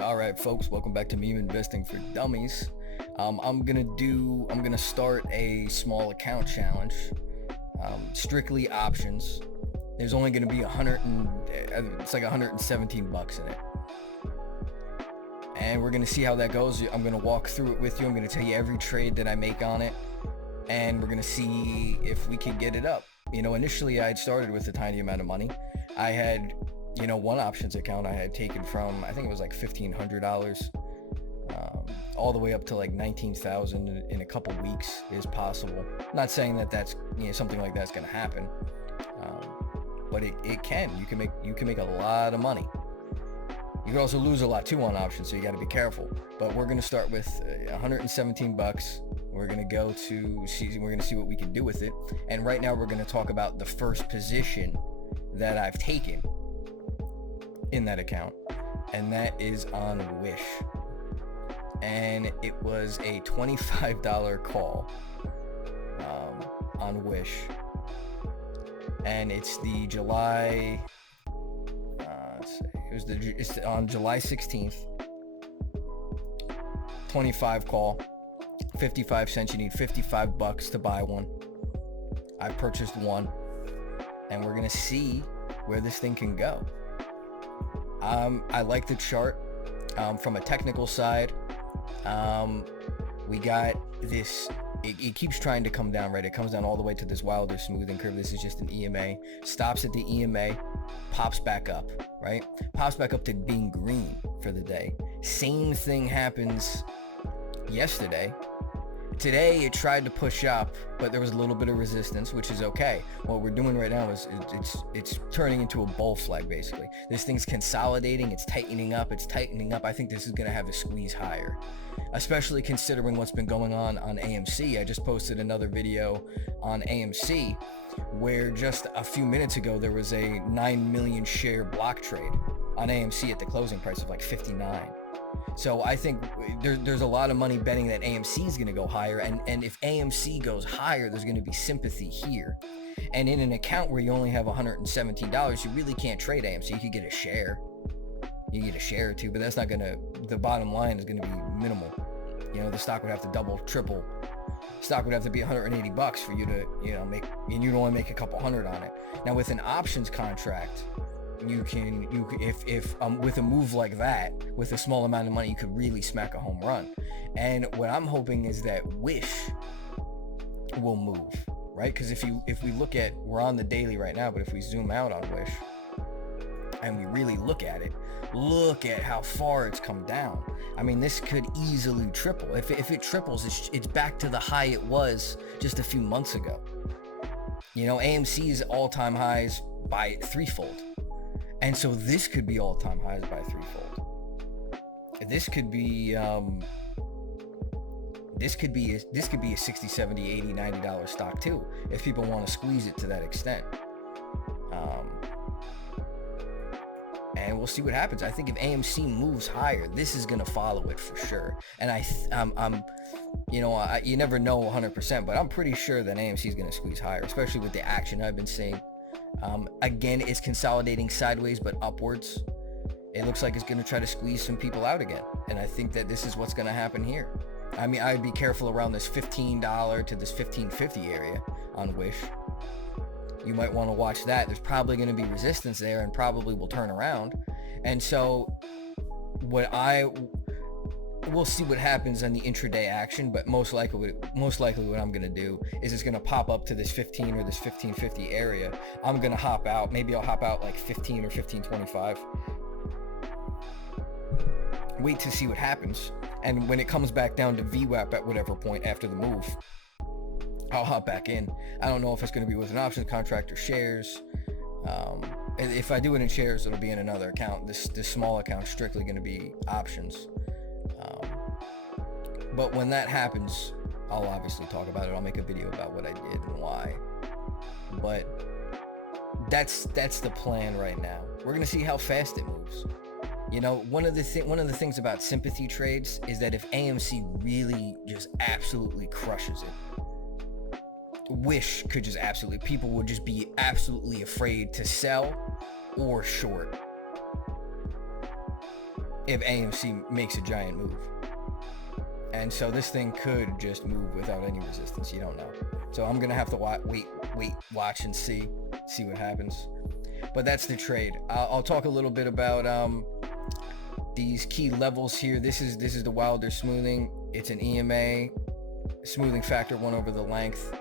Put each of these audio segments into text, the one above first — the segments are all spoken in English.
All right, folks, welcome back to Meme Investing for Dummies. I'm gonna start a small account challenge, strictly options. There's only gonna be it's like 117 bucks in it, and we're gonna see how that goes. I'm gonna walk through it with you. I'm gonna tell you every trade that I make on it, and we're gonna see if we can get it up. Initially I had started with a tiny amount of money. I had one options account I had taken from, I think it was like $1,500, all the way up to like 19,000 in a couple weeks is possible. Not saying that that's something like that's going to happen, but it can. You can make a lot of money. You can also lose a lot too on options, so you got to be careful. But we're going to start with 117 bucks. We're going to we're going to see what we can do with it. And right now we're going to talk about the first position that I've taken in that account, and that is on Wish. And it was a $25 call on Wish, and it's the July it's on July 16th. 25 call, 55 cents. You need 55 bucks to buy one. I purchased one, and we're gonna see where this thing can go. I like the chart from a technical side. We got this, it keeps trying to come down, right? It comes down all the way to this Wilder smoothing curve. This is just an EMA, stops at the EMA, pops back up, right? Pops back up to being green for the day. Same thing happens yesterday. Today it tried to push up, but there was a little bit of resistance, which is okay. What we're doing right now is it's turning into a bull flag, basically. This thing's consolidating, it's tightening up. I think this is going to have a squeeze higher, especially considering what's been going on AMC. I just posted another video on AMC where just a few minutes ago there was a 9 million share block trade on AMC at the closing price of like 59. So I think there's a lot of money betting that AMC is going to go higher, and if AMC goes higher, there's going to be sympathy here. And in an account where you only have $117, you really can't trade AMC. You could get a share. You get a share or two, but that's not going to, the bottom line is going to be minimal. The stock would have to double, triple. Stock would have to be 180 bucks for you to, make, and you'd only make a couple hundred on it. Now with an options contract, if with a move like that, with a small amount of money, you could really smack a home run. And what I'm hoping is that Wish will move, right? Because if we look at, we're on the daily right now, but if we zoom out on Wish and we really look at it, look at how far it's come down. I mean, this could easily triple. If it triples, it's back to the high it was just a few months ago. AMC's all-time highs by threefold. And so this could be all-time highs by threefold. This could be a $60, $70, $80, $90 stock too, if people want to squeeze it to that extent. And we'll see what happens. I think if AMC moves higher, this is gonna follow it for sure. And you never know 100%, but I'm pretty sure that AMC is gonna squeeze higher, especially with the action I've been seeing. Again, it's consolidating sideways but upwards. It looks like it's going to try to squeeze some people out again, and I think that this is what's going to happen here. I mean, I'd be careful around this $15 to this $15.50 area on Wish. You might want to watch that. There's probably going to be resistance there and probably will turn around. And so we'll see what happens on the intraday action, but most likely what I'm going to do is it's going to pop up to this 15 or this 15.50 area. I'm going to hop out. Maybe I'll hop out like 15 or 15.25. Wait to see what happens. And when it comes back down to VWAP at whatever point after the move, I'll hop back in. I don't know if it's going to be with an options contract or shares. If I do it in shares, it'll be in another account. This small account is strictly going to be options. But when that happens, I'll obviously talk about it. I'll make a video about what I did and why. But that's the plan right now. We're gonna see how fast it moves. One of the things about sympathy trades is that if AMC really just absolutely crushes it, Wish could just people would just be absolutely afraid to sell or short. if AMC makes a giant move. And so this thing could just move without any resistance. You don't know. So I'm gonna have to wait, watch, and see what happens. But that's the trade. I'll talk a little bit about these key levels here. This is the Wilder smoothing. It's an EMA smoothing factor 1 over the length.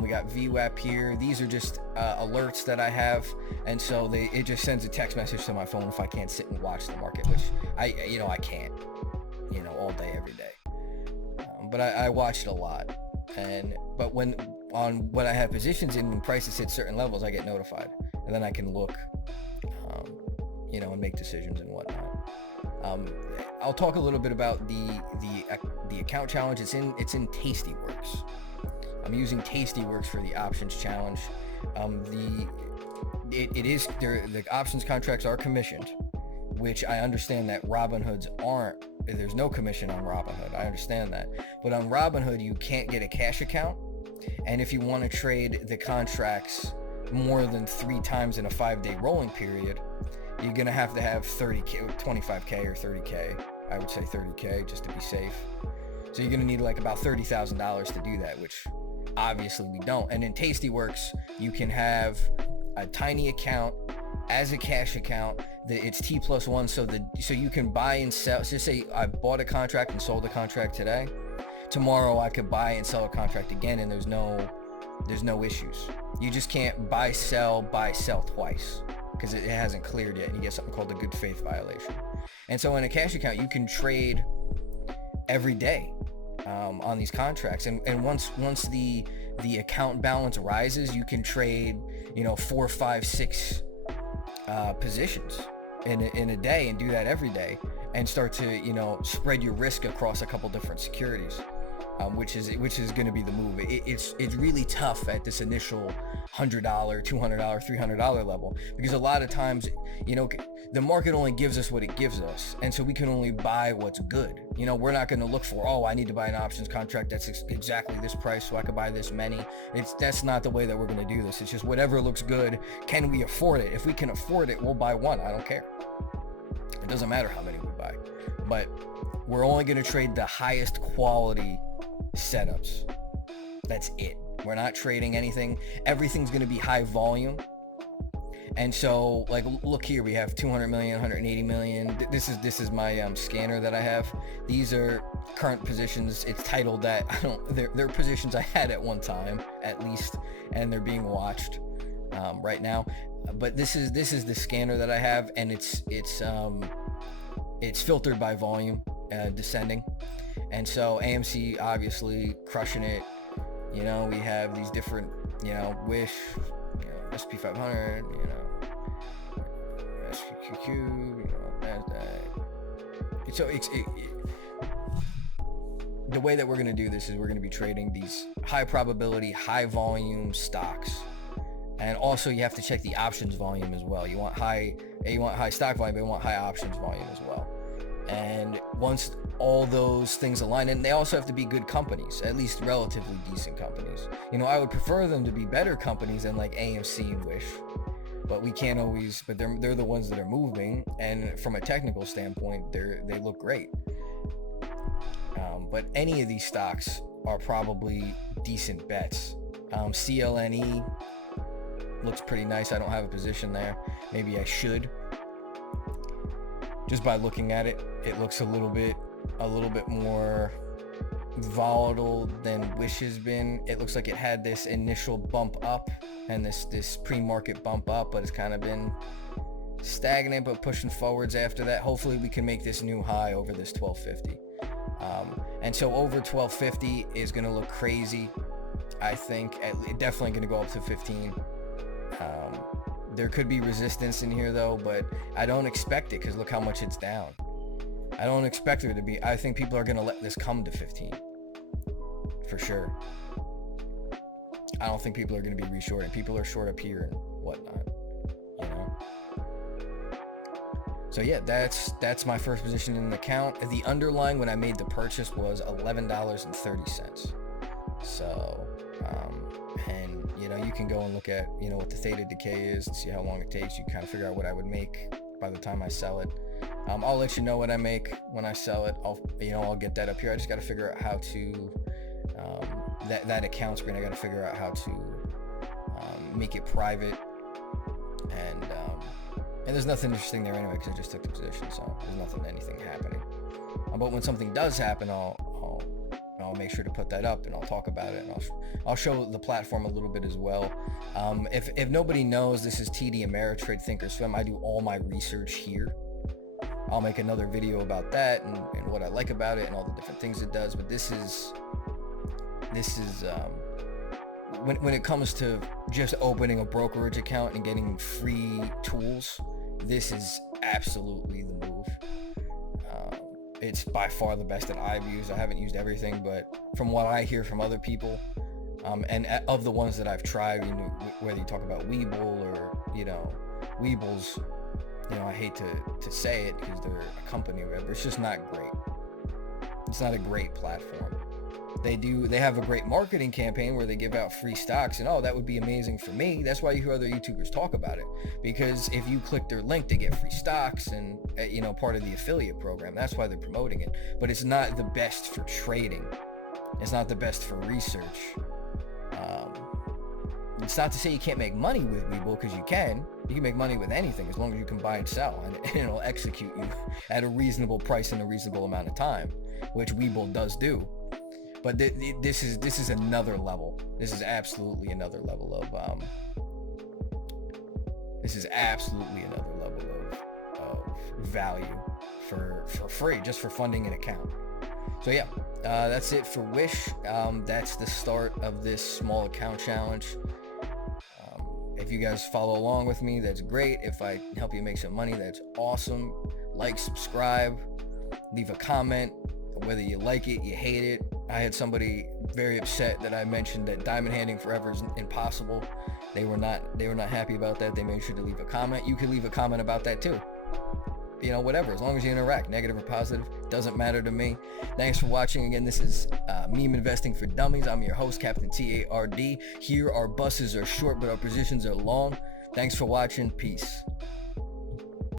We got VWAP here. These are just alerts that I have, and so it just sends a text message to my phone if I can't sit and watch the market, which I can't, all day every day. But I watch it a lot, but when I have positions in, when prices hit certain levels, I get notified, and then I can look, and make decisions and whatnot. I'll talk a little bit about the account challenge. It's in Tastyworks. I'm using Tastyworks for the options challenge. The options contracts are commissioned, which I understand that Robinhood's aren't. There's no commission on Robinhood. I understand that. But on Robinhood, you can't get a cash account. And if you want to trade the contracts more than 3 times in a 5-day rolling period, you're going to have 30K, 25K or 30K. I would say 30K just to be safe. So you're going to need like about $30,000 to do that, which obviously we don't. And in Tastyworks, you can have a tiny account as a cash account. It's T+1, so you can buy and sell. So just say I bought a contract and sold a contract today. Tomorrow I could buy and sell a contract again, and there's no issues. You just can't buy sell twice because it hasn't cleared yet, and you get something called a good faith violation. And so in a cash account, you can trade every day on these contracts, and once the account balance rises, you can trade 4, 5, 6 positions in a day, and do that every day, and start to spread your risk across a couple different securities, which is going to be the move. It's really tough at this initial $100, $200, $300 level, because a lot of times the market only gives us what it gives us, and so we can only buy what's good. We're not going to look for, I need to buy an options contract that's exactly this price so I could buy this many. That's not the way that we're going to do this. It's just whatever looks good. Can we afford it? If we can afford it, we'll buy one. I don't care. It doesn't matter how many we buy, but we're only going to trade the highest quality setups. That's it. We're not trading anything. Everything's going to be high volume. And so, like, look here, we have 200 million, 180 million. This is my scanner that I have. These are current positions. It's titled that they're positions I had at one time, at least, and they're being watched right now. But this is the scanner that I have, and it's filtered by volume, descending. And so AMC obviously crushing it. We have these different, Wish, SP 500, SQQ, NASDAQ. So the way that we're going to do this is we're going to be trading these high probability, high volume stocks. And also you have to check the options volume as well. You want high stock volume, but you want high options volume as well. And once all those things align, and they also have to be good companies, at least relatively decent companies. I would prefer them to be better companies than like AMC and Wish, but we can't always, but they're the ones that are moving, and from a technical standpoint, they look great. But any of these stocks are probably decent bets. CLNE looks pretty nice. I don't have a position there. Maybe I should. Just by looking at it, it looks a little bit more volatile than Wish has been. It looks like it had this initial bump up and this pre-market bump up, but it's kind of been stagnant but pushing forwards after that. Hopefully we can make this new high over this 1250. And so over 1250 is going to look crazy. I think definitely going to go up to 15. There could be resistance in here though, but I don't expect it because look how much it's down. I don't expect there to be. I think people are going to let this come to 15 for sure. I don't think people are going to be reshorting. People are short up here and whatnot, So yeah, that's my first position in the account. The underlying when I made the purchase was $11.30. So, and you can go and look at what the theta decay is and see how long it takes. You kind of figure out what I would make by the time I sell it. I'll let you know what I make when I sell it. I'll get that up here. I just got to figure out how to that account screen. I got to figure out how to make it private, and there's nothing interesting there anyway because I just took the position, so there's anything happening. But when something does happen, I'll make sure to put that up, and I'll talk about it, and I'll show the platform a little bit as well. If nobody knows, this is TD Ameritrade Thinkorswim. I do all my research here. I'll make another video about that and what I like about it and all the different things it does. But this is when it comes to just opening a brokerage account and getting free tools, this is absolutely the move. It's by far the best that I've used. I haven't used everything, but from what I hear from other people, and of the ones that I've tried, whether you talk about Webull or Webull's, I hate to say it because they're a company or whatever. It's just not great. It's not a great platform. They have a great marketing campaign where they give out free stocks, and that would be amazing for me. That's why you hear other YouTubers talk about it, because if you click their link, they get free stocks and part of the affiliate program. That's why they're promoting it. But it's not the best for trading. It's not the best for research. It's not to say you can't make money with Webull, because you can. You can make money with anything as long as you can buy and sell, and it'll execute you at a reasonable price in a reasonable amount of time, which Webull does do. But this is another level. This is absolutely another level of value for free, just for funding an account. So yeah, that's it for Wish. That's the start of this small account challenge. If you guys follow along with me, that's great. If I help you make some money, that's awesome. Like, subscribe, leave a comment, whether you like it, you hate it. I had somebody very upset that I mentioned that diamond handing forever is impossible. They were not happy about that. They made sure to leave a comment. You can leave a comment about that too. Whatever, as long as you interact, negative or positive, doesn't matter to me. Thanks for watching. Again, this is Meme Investing for Dummies. I'm your host, Captain TARD. Here, our buses are short, but our positions are long. Thanks for watching. Peace.